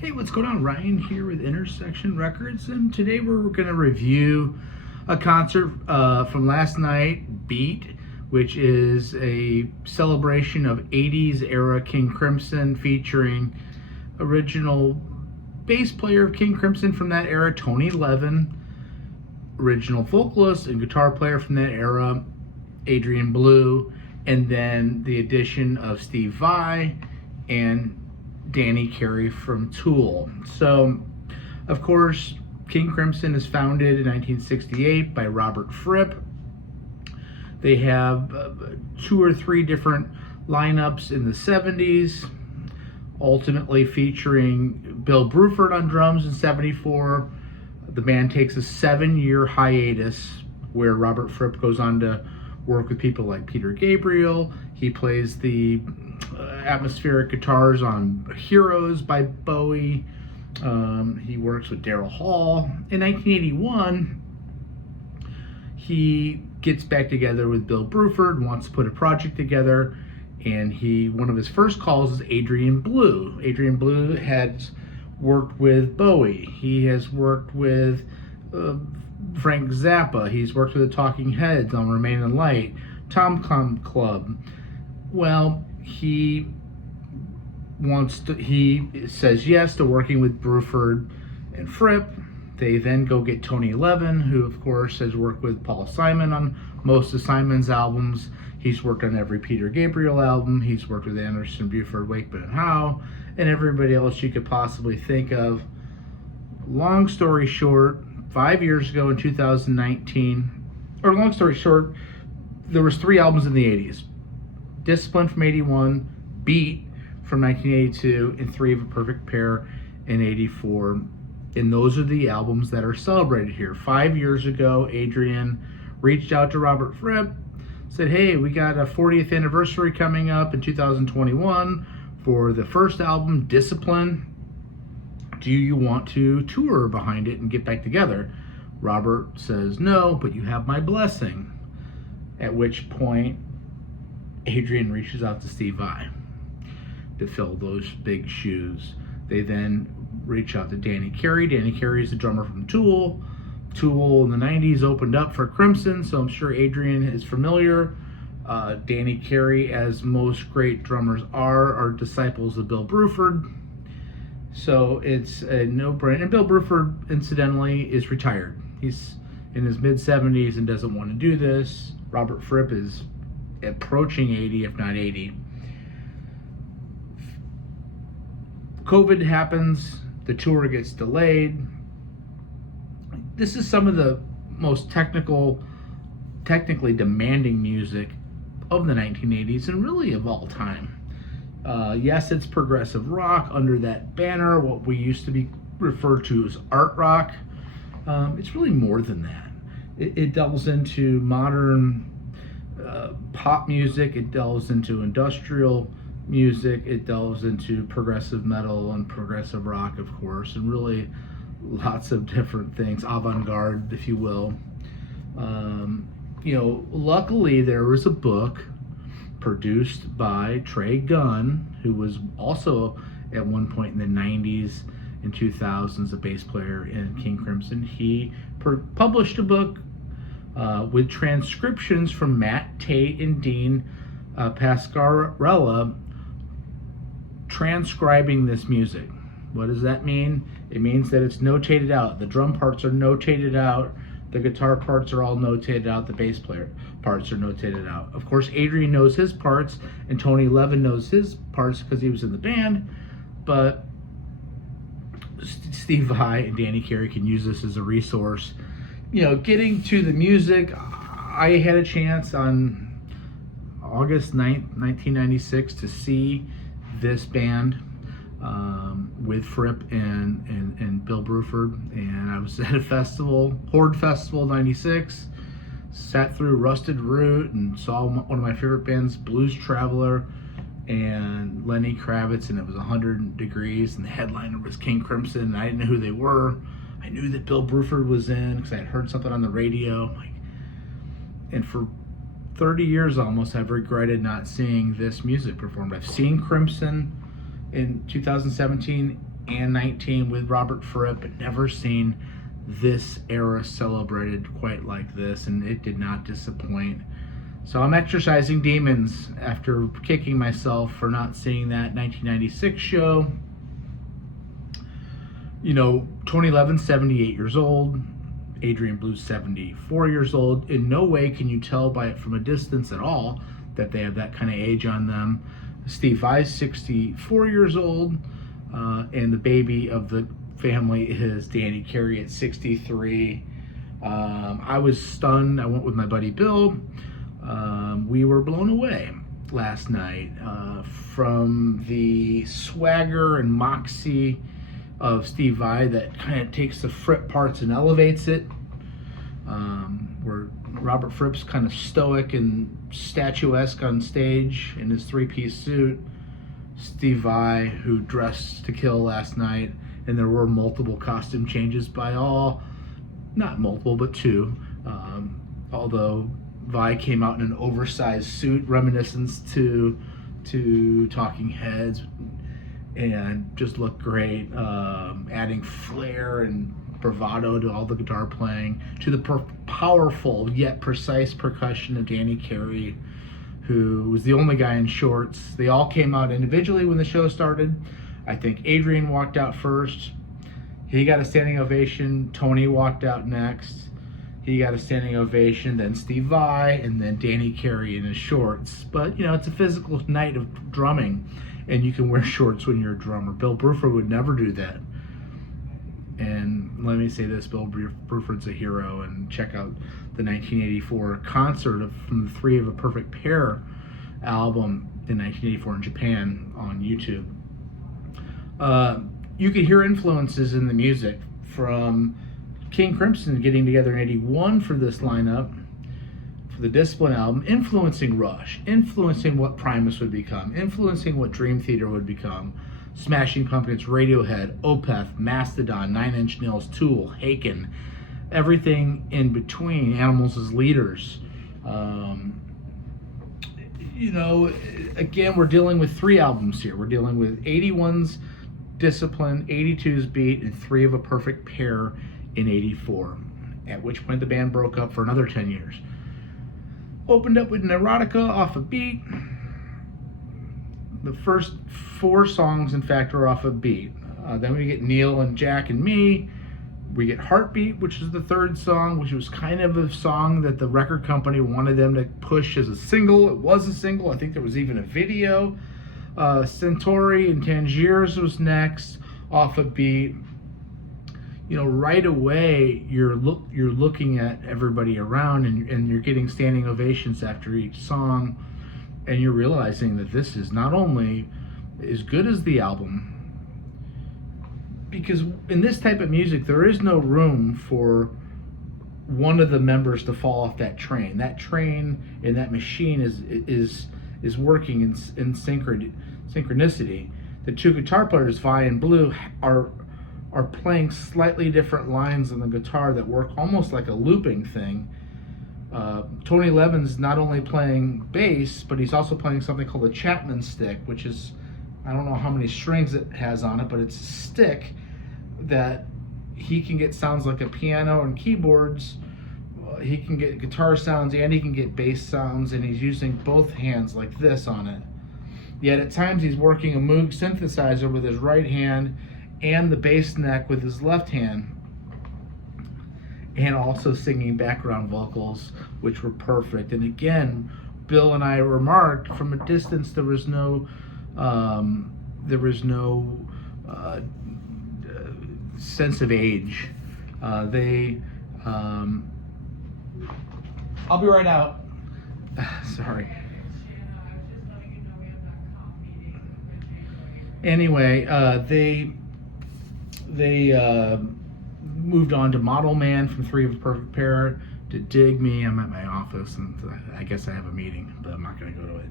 Hey, what's going on? Ryan here with Intersection Records, and today we're going to review a concert from last night, Beat, which is a celebration of 80s era King Crimson featuring original bass player of King Crimson from that era, Tony Levin, original vocalist and guitar player from that era, Adrian Belew, and then the addition of Steve Vai and Danny Carey from Tool. So, of course, King Crimson is founded in 1968 by Robert Fripp. They have 2 or 3 different lineups in the 70s, ultimately featuring Bill Bruford on drums in 74. The band takes a 7-year hiatus where Robert Fripp goes on to work with people like Peter Gabriel. He plays the atmospheric guitars on Heroes by Bowie. He works with Daryl Hall. In 1981, he gets back together with Bill Bruford and wants to put a project together. And one of his first calls is Adrian Belew. Adrian Belew has worked with Bowie. He has worked with Frank Zappa. He's worked with the Talking Heads on Remain in Light, Tom Tom Club. Well, he says yes to working with Bruford and Fripp. They then go get Tony Levin, who of course has worked with Paul Simon on most of Simon's albums. He's worked on every Peter Gabriel album. He's worked with Anderson, Buford, Wakeman, and Howe, and everybody else you could possibly think of. Long story short, 5 years ago in 2019, or long story short, there was 3 albums in the 80s. Discipline from 81, Beat from 1982, and 3 of a Perfect Pair in 84. And those are the albums that are celebrated here. 5 years ago, Adrian reached out to Robert Fripp, said, hey, we got a 40th anniversary coming up in 2021 for the first album, Discipline. Do you want to tour behind it and get back together? Robert says, no, but you have my blessing. At which point, Adrian reaches out to Steve Vai to fill those big shoes. They then reach out to Danny Carey. Danny Carey is the drummer from Tool. Tool in the 90s opened up for Crimson, so I'm sure Adrian is familiar. Danny Carey, as most great drummers are disciples of Bill Bruford. So it's a no-brainer. And Bill Bruford, incidentally, is retired. He's in his mid-70s and doesn't want to do this. Robert Fripp is approaching 80, if not 80. COVID happens. The tour gets delayed. This is some of the most technically demanding music of the 1980s and really of all time. Yes, it's progressive rock under that banner, what we used to be referred to as art rock. It's really more than that. It delves into modern pop music, it delves into industrial music, it delves into progressive metal and progressive rock, of course, and really lots of different things, avant-garde, if you will. Luckily there was a book produced by Trey Gunn, who was also at one point in the 90s and 2000s a bass player in King Crimson. He published a book with transcriptions from Matt Tate and Dean Pascarella transcribing this music. What does that mean? It means that it's notated out. The drum parts are notated out. The guitar parts are all notated out. The bass player parts are notated out. Of course, Adrian knows his parts, and Tony Levin knows his parts because he was in the band. But Steve Vai and Danny Carey can use this as a resource. Getting to the music, I had a chance on August 9th, 1996 to see this band with Fripp and Bill Bruford, and I was at a festival, Horde Festival 96, sat through Rusted Root and saw one of my favorite bands, Blues Traveler and Lenny Kravitz, and it was 100 degrees, and the headliner was King Crimson, and I didn't know who they were. I knew that Bill Bruford was in because I had heard something on the radio, and for 30 years almost, I've regretted not seeing this music performed. I've seen Crimson in 2017 and 19 with Robert Fripp, but never seen this era celebrated quite like this, and it did not disappoint. So I'm exercising demons after kicking myself for not seeing that 1996 show. You know, Tony Levin's 78 years old. Adrian Blue's 74 years old. In no way can you tell by it from a distance at all that they have that kind of age on them. Steve Vai's 64 years old, and the baby of the family is Danny Carey at 63. I was stunned. I went with my buddy Bill. We were blown away last night from the swagger and moxie of Steve Vai that kind of takes the Fripp parts and elevates it. Where Robert Fripp's kind of stoic and statuesque on stage in his three-piece suit. Steve Vai, who dressed to kill last night, and there were multiple costume changes by all, not multiple, but two. Although Vai came out in an oversized suit, reminiscent to Talking Heads, and just looked great, adding flair and bravado to all the guitar playing, to the powerful yet precise percussion of Danny Carey, who was the only guy in shorts. They all came out individually when the show started. I think Adrian walked out first. He got a standing ovation. Tony walked out next. He got a standing ovation. Then Steve Vai, and then Danny Carey in his shorts. But, you know, it's a physical night of drumming, and you can wear shorts when you're a drummer. Bill Bruford would never do that. And let me say this, Bill Bruford's a hero, and check out the 1984 concert from the Three of a Perfect Pair album in 1984 in Japan on YouTube. You could hear influences in the music from King Crimson getting together in 81 for this lineup, for the Discipline album, influencing Rush, influencing what Primus would become, influencing what Dream Theater would become, Smashing Pumpkins, Radiohead, Opeth, Mastodon, Nine Inch Nails, Tool, Haken, everything in between, Animals as Leaders. You know, again, we're dealing with three albums here. We're dealing with 81's Discipline, 82's Beat, and Three of a Perfect Pair in 84, at which point the band broke up for another 10 years. Opened up with Neurotica off of Beat. The first four songs, in fact, are off of Beat. Then we get Neil and Jack and Me. We get Heartbeat, which is the third song, which was kind of a song that the record company wanted them to push as a single. It was a single. I think there was even a video. Centauri and Tangiers was next, off of Beat. You know, right away you're looking at everybody around, and you're getting standing ovations after each song, and you're realizing that this is not only as good as the album, because in this type of music there is no room for one of the members to fall off that train. That train and that machine is working in synchronicity. The two guitar players, Vi and Belew, are playing slightly different lines on the guitar that work almost like a looping thing. Tony Levin's not only playing bass, but he's also playing something called a Chapman stick, which is, I don't know how many strings it has on it, but it's a stick that he can get sounds like a piano and keyboards. He can get guitar sounds and he can get bass sounds, and he's using both hands like this on it. Yet at times he's working a Moog synthesizer with his right hand and the bass neck with his left hand, and also singing background vocals, which were perfect. And again, Bill and I remarked from a distance there was no sense of age. I'll be right out. Sorry. Anyway, they moved on to Model Man from Three of a Perfect Pair, to Dig Me. I'm at my office, and I guess I have a meeting, but I'm not going to go to it.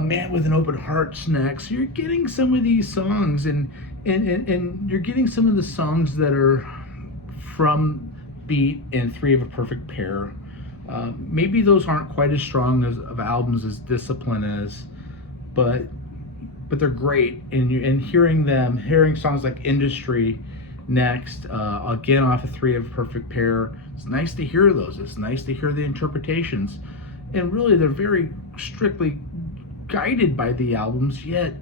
Man with an Open Heart's next. You're getting some of these songs, and you're getting some of the songs that are from Beat and Three of a Perfect Pair. Maybe those aren't quite as strong of albums as Discipline is, but but they're great. And hearing songs like Industry next, again off of Three of a Perfect Pair, it's nice to hear those. It's nice to hear the interpretations. And really, they're very strictly guided by the albums, yet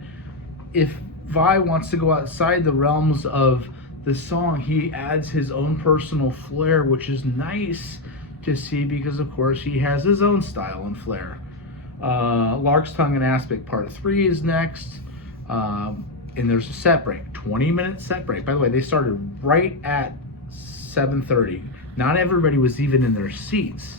if Vai wants to go outside the realms of the song, he adds his own personal flair, which is nice to see because, of course, he has his own style and flair. Lark's Tongue and Aspic Part 3 is next. And there's a set break, 20-minute set break. By the way, they started right at 7:30. Not everybody was even in their seats.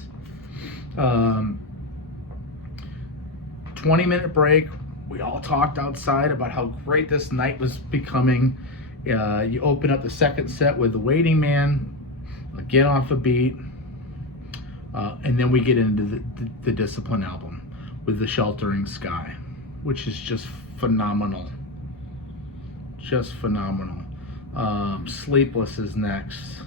20-minute break. We all talked outside about how great this night was becoming. You open up the second set with The Waiting Man, again off a beat. And then we get into the Discipline album with The Sheltering Sky, which is just phenomenal. Just phenomenal. Sleepless is next.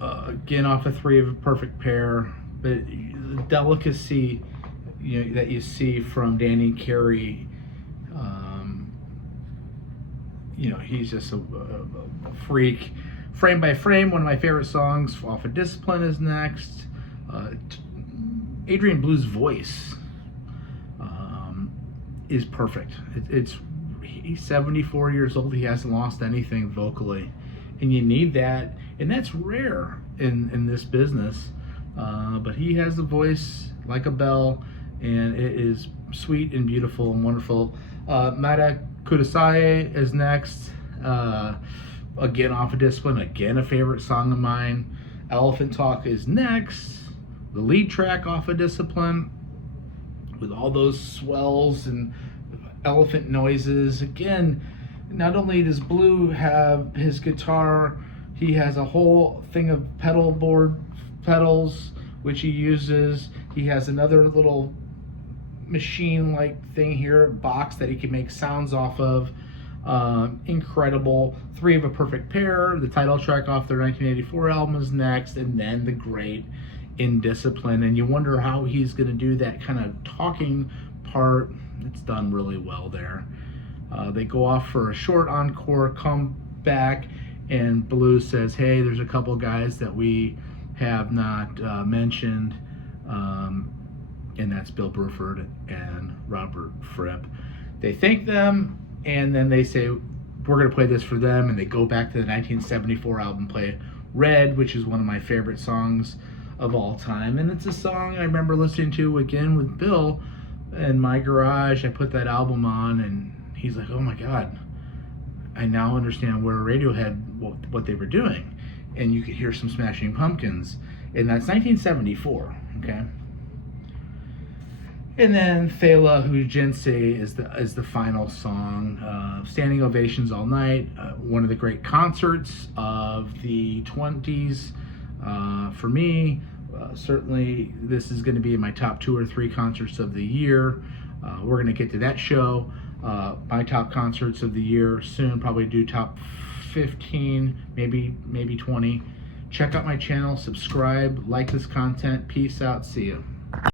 Again off of Three of a Perfect Pair, but the delicacy that you see from Danny Carey, he's just a freak. Frame by Frame, one of my favorite songs off of Discipline is next. Adrian Blue's voice is perfect. He's 74 years old. He hasn't lost anything vocally, and you need that, and that's rare in this business. But he has a voice like a bell, and it is sweet and beautiful and wonderful. Mada Kudasai is next. Again off of Discipline, again a favorite song of mine. Elephant Talk is next, the lead track off of Discipline, with all those swells and elephant noises. Again, not only does Belew have his guitar, he has a whole thing of pedal board pedals which he uses. He has another little machine-like thing here, box that he can make sounds off of. Incredible. Three of a Perfect Pair, the title track off their 1984 album, is next, and then the great In Discipline. And you wonder how he's going to do that kind of talking part. It's done really well there. They go off for a short encore, come back, and Belew says, hey, there's a couple guys that we have not mentioned, and that's Bill Bruford and Robert Fripp. They thank them, and then they say, we're going to play this for them, and they go back to the 1974 album, play Red, which is one of my favorite songs of all time. And it's a song I remember listening to again with Bill in my garage. I put that album on, and he's like, oh my God, I now understand where Radiohead, what they were doing. And you could hear some Smashing Pumpkins. And that's 1974, okay? And then Thela Hujense is the final song. Standing ovations all night. One of the great concerts of the 20s. For me, certainly this is going to be in my top 2 or 3 concerts of the year. We're going to get to that show. My top concerts of the year soon. Probably do top 15, maybe 20. Check out my channel, subscribe, like this content. Peace out. See ya.